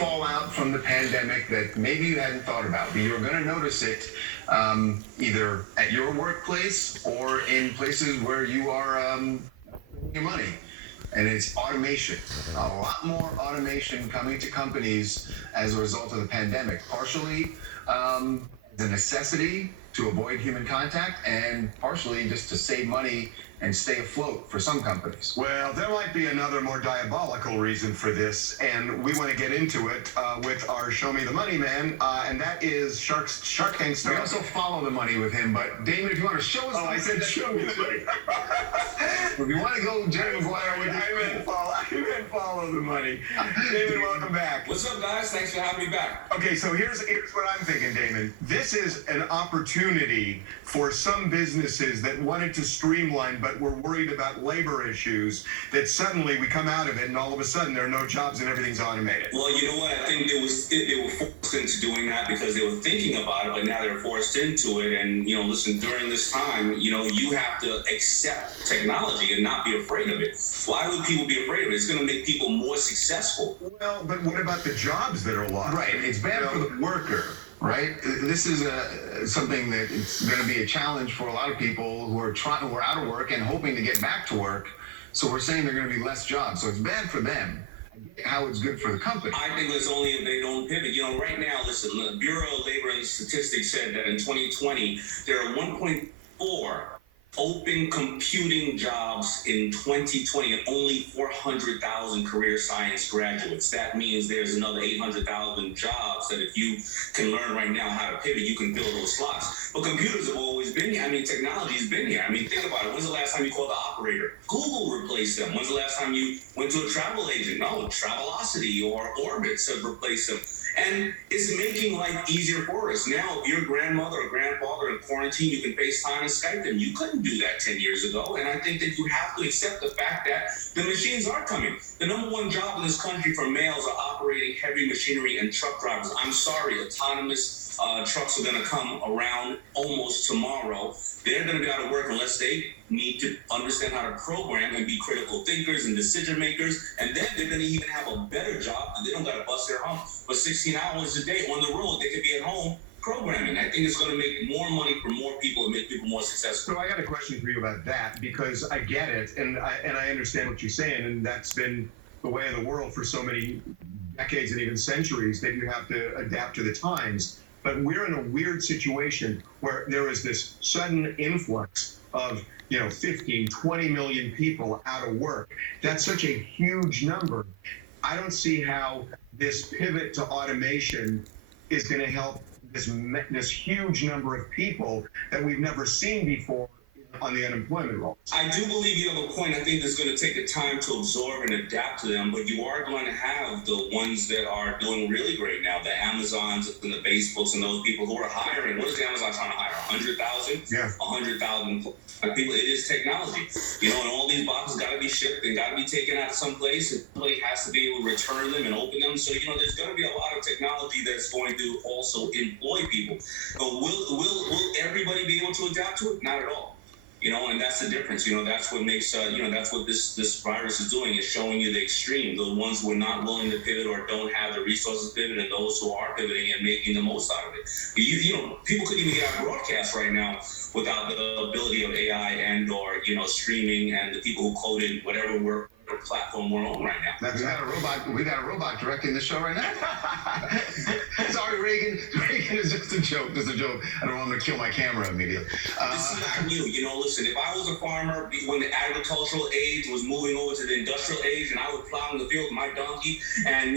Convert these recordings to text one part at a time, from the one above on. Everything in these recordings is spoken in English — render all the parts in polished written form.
fallout from the pandemic that maybe you hadn't thought about, but you're going to notice it either at your workplace or in places where you are your money. And it's automation. A lot more automation coming to companies as a result of the pandemic, partially the necessity to avoid human contact and partially just to save money and stay afloat for some companies. Well, there might be another more diabolical reason for this, and we want to get into it with our Show Me the Money man, and that is Shark Tank star. We also follow the money with him, but Damon, if you want to show us... Oh, I said show me the money. If you want to go Jerry Maguire with I meant follow the money. Damon, welcome back. What's up, guys? Thanks for having me back. Okay, so here's what I'm thinking, Damon. This is an opportunity for some businesses that wanted to streamline but were worried about labor issues, that suddenly we come out of it and all of a sudden there are no jobs and everything's automated. Well, you know what? I think they were forced into doing that because they were thinking about it, but now they're forced into it. And, listen, during this time, you have to accept technology and not be afraid of it. Why would people be afraid of it? It's going to make people more successful. Well, but what about the jobs that are lost? Right, it's bad for the worker. Right, this is something that it's going to be a challenge for a lot of people who are out of work and hoping to get back to work. So we're saying there are going to be less jobs. So it's bad for them. How it's good for the company. I think it's only if they don't pivot. Right now, listen, the Bureau of Labor and Statistics said that in 2020 there are 1.4 open computing jobs in 2020 and only 400,000 career science graduates. That means there's another 800,000 jobs that if you can learn right now how to pivot, you can fill those slots. But computers have always been here. Technology's been here. Think about it. When's the last time you called the operator? Google replaced them. When's the last time you went to a travel agent? No, Travelocity or Orbitz have replaced them. And it's making life easier for us. Now, if your grandmother or grandfather in quarantine, you can FaceTime and Skype them. You couldn't do that 10 years ago. And I think that you have to accept the fact that the machines are coming. The number one job in this country for males are operating heavy machinery and truck drivers. I'm sorry, autonomous trucks are going to come around almost tomorrow. They're going to be out of work unless they need to understand how to program and be critical thinkers and decision makers. And then they're going to even have a better job. They don't got to bust their hump for 16 hours a day on the road. They could be at home programming. I think it's going to make more money for more people and make people more successful. So I got a question for you about that, because I get it, and I understand what you're saying, and that's been the way of the world for so many decades and even centuries, that you have to adapt to the times. But we're in a weird situation where there is this sudden influx of 15, 20 million people out of work. That's such a huge number. I don't see how this pivot to automation is going to help this huge number of people that we've never seen before on the unemployment rolls. I do believe you have a point. I think it's going to take the time to absorb and adapt to them, but you are going to have the ones that are doing really great now, the Amazons and the Facebooks and those people who are hiring. What is Amazon trying to hire? 100,000? Yeah. 100,000 people. It is technology. And all these boxes got to be shipped and got to be taken out of some place, and somebody has to be able to return them and open them. So, there's going to be a lot of technology that's going to also employ people. But will everybody be able to adapt to it? Not at all. And that's the difference. That's what makes, that's what this virus is doing. It's showing you the extreme, the ones who are not willing to pivot or don't have the resources to pivot, and those who are pivoting and making the most out of it. But people couldn't even get out broadcast right now without the ability of AI and or, streaming and the people who coded whatever platform we're on right now. We got a robot directing the show right now. Sorry, Reagan. Reagan is just a joke. I don't want him to kill my camera immediately. This is not new. Listen, if I was a farmer when the agricultural age was moving over to the industrial age and I was plowing the field with my donkey and,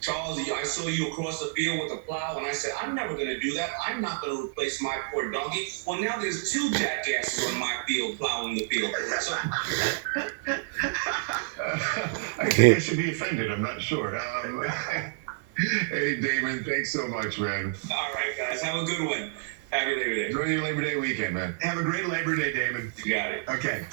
Charles, I saw you across the field with a plow and I said, I'm never going to do that. I'm not going to replace my poor donkey. Well, now there's two jackasses on my field plowing the field. So, I think I should be offended. I'm not sure. Hey, Damon, thanks so much, man. All right, guys. Have a good one. Happy Labor Day. Enjoy your Labor Day weekend, man. Have a great Labor Day, Damon. You got it. Okay.